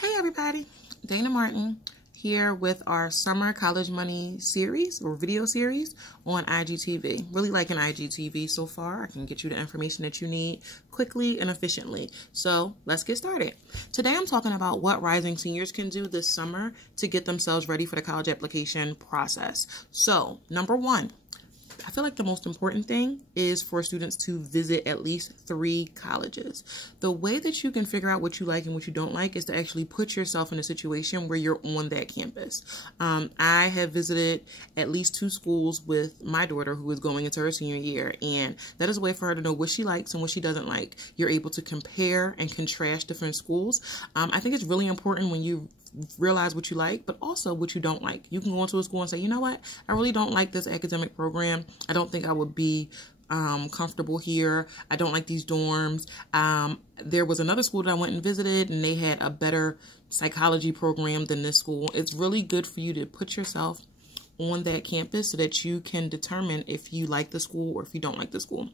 Hey everybody, Dana Martin here with our Summer College Money series or video series on IGTV. Really liking IGTV so far. I can get you the information that you need quickly and efficiently. So let's get started. Today I'm talking about what rising seniors can do this summer to get themselves ready for the college application process. So number one, I feel like the most important thing is for students to visit at least 3 colleges. The way that you can figure out what you like and what you don't like is to actually put yourself in a situation where you're on that campus. I have visited at least 2 schools with my daughter who is going into her senior year, and that is a way for her to know what she likes and what she doesn't like. You're able to compare and contrast different schools. I think it's really important when you realize what you like, but also what you don't like. You can go into a school and say, you know what, I really don't like this academic program. I don't think I would be comfortable here. I don't like these dorms. There was another school that I went and visited, and they had a better psychology program than this school. It's really good for you to put yourself on that campus so that you can determine if you like the school or if you don't like the school.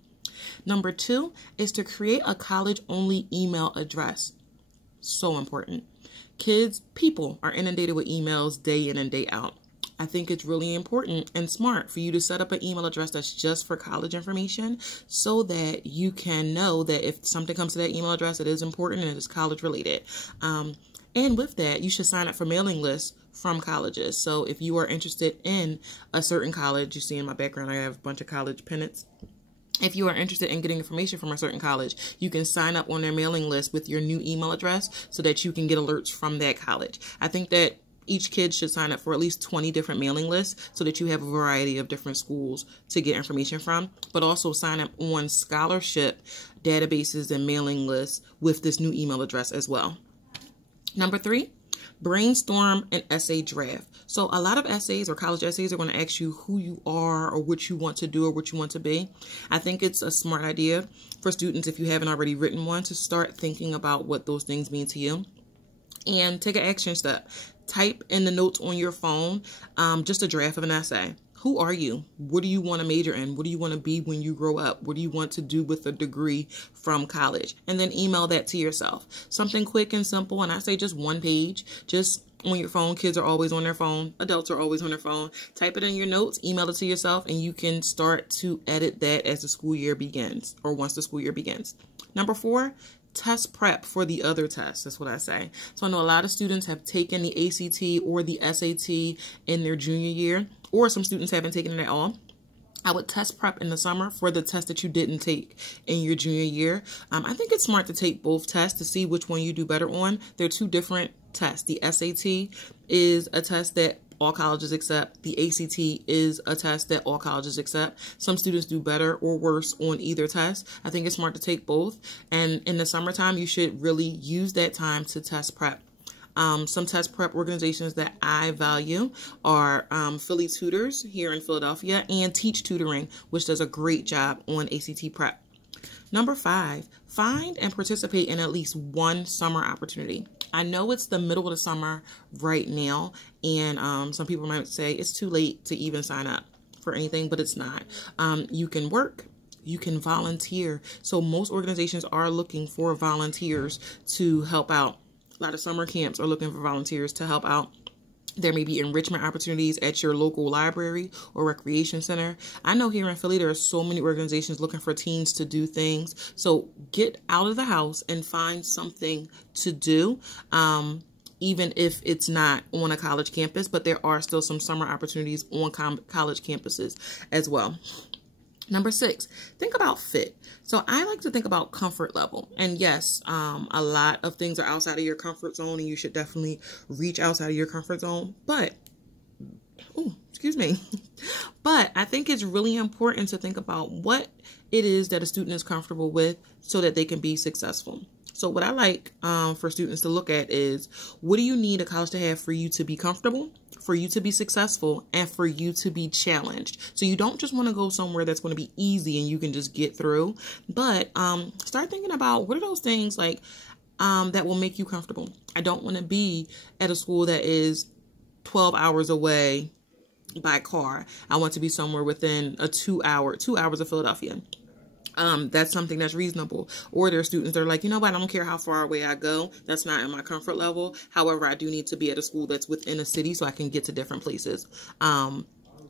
Number 2 is to create a college-only email address. So important. People are inundated with emails day in and day out. I think it's really important and smart for you to set up an email address that's just for college information so that you can know that if something comes to that email address, it is important and it is college related. And with that, you should sign up for mailing lists from colleges. So if you are interested in a certain college, you see in my background, I have a bunch of college pennants. If you are interested in getting information from a certain college, you can sign up on their mailing list with your new email address so that you can get alerts from that college. I think that each kid should sign up for at least 20 different mailing lists so that you have a variety of different schools to get information from, but also sign up on scholarship databases and mailing lists with this new email address as well. Number 3, brainstorm an essay draft. So a lot of essays or college essays are going to ask you who you are or what you want to do or what you want to be. I think it's a smart idea for students, if you haven't already written one, to start thinking about what those things mean to you and take an action step. Type in the notes on your phone, just a draft of an essay. Who are you? What do you want to major in? What do you want to be when you grow up? What do you want to do with a degree from college? And then email that to yourself. Something quick and simple. And I say just 1 page, just on your phone. Kids are always on their phone. Adults are always on their phone. Type it in your notes, email it to yourself, and you can start to edit that as the school year begins or once the school year begins. Number 4, test prep for the other tests. That's what I say. So I know a lot of students have taken the ACT or the SAT in their junior year, or some students haven't taken it at all. I would test prep in the summer for the test that you didn't take in your junior year. I think it's smart to take both tests to see which one you do better on. They're 2 different tests. The SAT is a test that all colleges accept. The ACT is a test that all colleges accept. Some students do better or worse on either test. I think it's smart to take both. And in the summertime, you should really use that time to test prep. Some test prep organizations that I value are Philly Tutors here in Philadelphia and Teach Tutoring, which does a great job on ACT prep. Number 5, find and participate in at least 1 summer opportunity. I know it's the middle of the summer right now, and some people might say it's too late to even sign up for anything, but it's not. You can work. You can volunteer. So most organizations are looking for volunteers to help out. A lot of summer camps are looking for volunteers to help out. There may be enrichment opportunities at your local library or recreation center. I know here in Philly, there are so many organizations looking for teens to do things. So get out of the house and find something to do, even if it's not on a college campus, but there are still some summer opportunities on college campuses as well. Number 6, think about fit. So I like to think about comfort level. And yes, a lot of things are outside of your comfort zone, and you should definitely reach outside of your comfort zone. But, but I think it's really important to think about what it is that a student is comfortable with so that they can be successful. So what I like for students to look at is, what do you need a college to have for you to be comfortable, for you to be successful, and for you to be challenged? So you don't just want to go somewhere that's going to be easy and you can just get through, but start thinking about what are those things like that will make you comfortable. I don't want to be at a school that is 12 hours away by car. I want to be somewhere within 2 hours of Philadelphia. That's something that's reasonable. Or there are students that are like, you know what, I don't care how far away I go. That's not in my comfort level. However, I do need to be at a school that's within a city so I can get to different places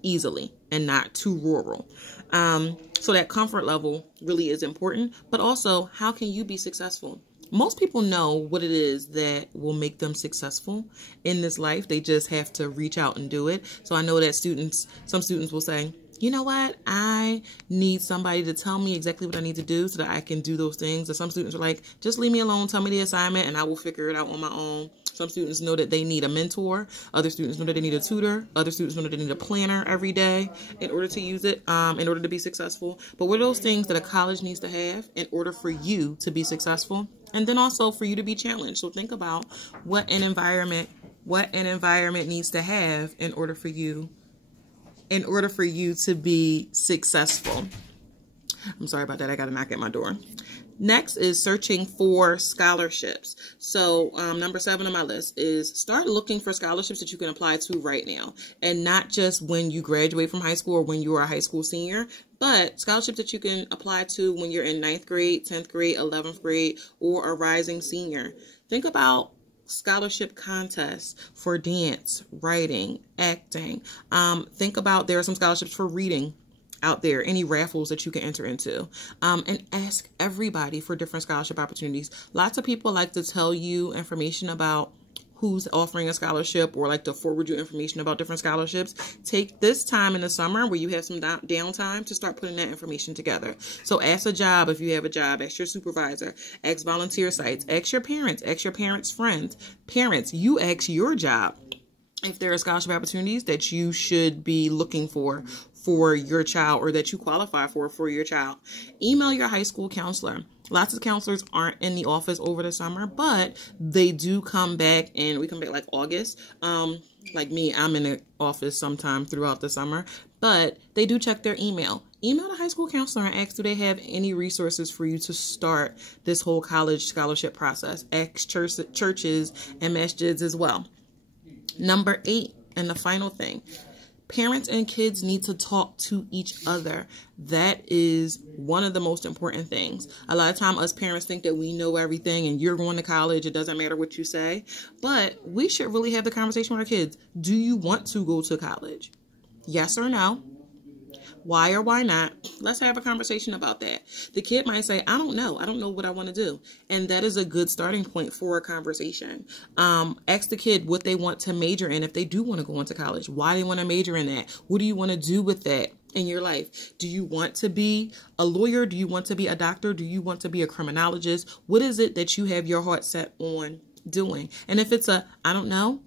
easily and not too rural. So that comfort level really is important. But also, how can you be successful? Most people know what it is that will make them successful in this life. They just have to reach out and do it. So I know that some students will say, you know what, I need somebody to tell me exactly what I need to do so that I can do those things. And some students are like, just leave me alone, tell me the assignment, and I will figure it out on my own. Some students know that they need a mentor. Other students know that they need a tutor. Other students know that they need a planner every day in order to use it, in order to be successful. But what are those things that a college needs to have in order for you to be successful? And then also for you to be challenged. So think about what an environment needs to have in order for you to be successful. I'm sorry about that. I got to knock at my door. Next is searching for scholarships. So number 7 on my list is start looking for scholarships that you can apply to right now. And not just when you graduate from high school or when you are a high school senior, but scholarships that you can apply to when you're in 9th grade, 10th grade, 11th grade, or a rising senior. Think about scholarship contests for dance, writing, acting. Think about, there are some scholarships for reading out there, any raffles that you can enter into, and ask everybody for different scholarship opportunities. Lots of people like to tell you information about who's offering a scholarship or like to forward you information about different scholarships. Take this time in the summer where you have some downtime to start putting that information together. So ask a job if you have a job, ask your supervisor, ask volunteer sites, ask your parents' friends. Parents, you ask your job if there are scholarship opportunities that you should be looking for your child or that you qualify for your child. Email your high school counselor. Lots of counselors aren't in the office over the summer, but they do come back, and we come back like August. Like me, I'm in the office sometime throughout the summer, but they do check their email. Email the high school counselor and ask, do they have any resources for you to start this whole college scholarship process? Ask churches and masjids as well. Number 8, and the final thing, parents and kids need to talk to each other. That is one of the most important things. A lot of time us parents think that we know everything and you're going to college. It doesn't matter what you say. But we should really have the conversation with our kids. Do you want to go to college? Yes or no? Why or why not? Let's have a conversation about that. The kid might say, I don't know. I don't know what I want to do. And that is a good starting point for a conversation. Ask the kid what they want to major in if they do want to go into college. Why they want to major in that? What do you want to do with that in your life? Do you want to be a lawyer? Do you want to be a doctor? Do you want to be a criminologist? What is it that you have your heart set on doing? And if it's I don't know,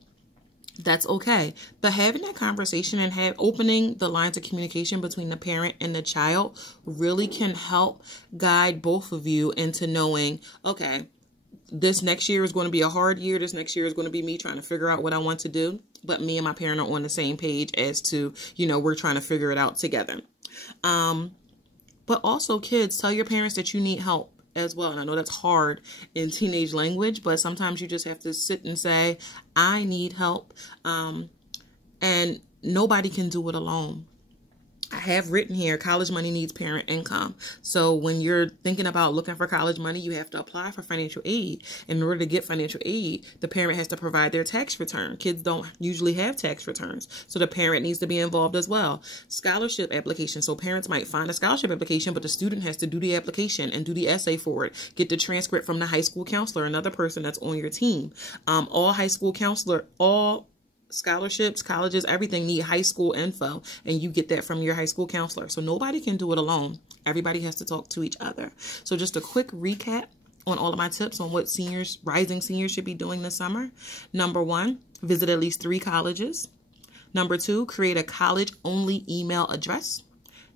that's okay. But having that conversation and opening the lines of communication between the parent and the child really can help guide both of you into knowing, okay, this next year is going to be a hard year. This next year is going to be me trying to figure out what I want to do. But me and my parent are on the same page as to, we're trying to figure it out together. But also, kids, tell your parents that you need help as well. And I know that's hard in teenage language, but sometimes you just have to sit and say, I need help. And nobody can do it alone. I have written here, college money needs parent income. So when you're thinking about looking for college money, you have to apply for financial aid. In order to get financial aid, the parent has to provide their tax return. Kids don't usually have tax returns, so the parent needs to be involved as well. Scholarship application. So parents might find a scholarship application, but the student has to do the application and do the essay for it. Get the transcript from the high school counselor, another person that's on your team. All scholarships, colleges, everything need high school info, and you get that from your high school counselor. So nobody can do it alone. Everybody has to talk to each other. So just a quick recap on all of my tips on what rising seniors should be doing this summer. Number 1, visit at least 3 colleges. Number 2, create a college-only email address.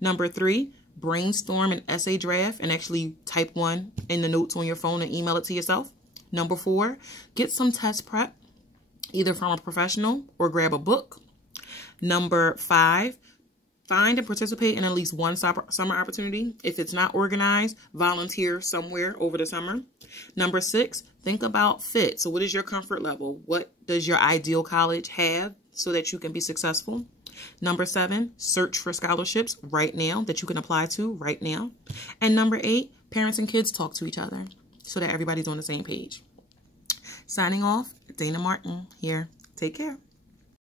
Number 3, brainstorm an essay draft and actually type one in the notes on your phone and email it to yourself. Number 4, get some test prep, either from a professional or grab a book. Number 5, find and participate in at least one summer opportunity. If it's not organized, volunteer somewhere over the summer. Number 6, think about fit. So what is your comfort level? What does your ideal college have so that you can be successful? Number 7, search for scholarships right now that you can apply to right now. And number 8, parents and kids talk to each other so that everybody's on the same page. Signing off, Dana Martin here. Take care.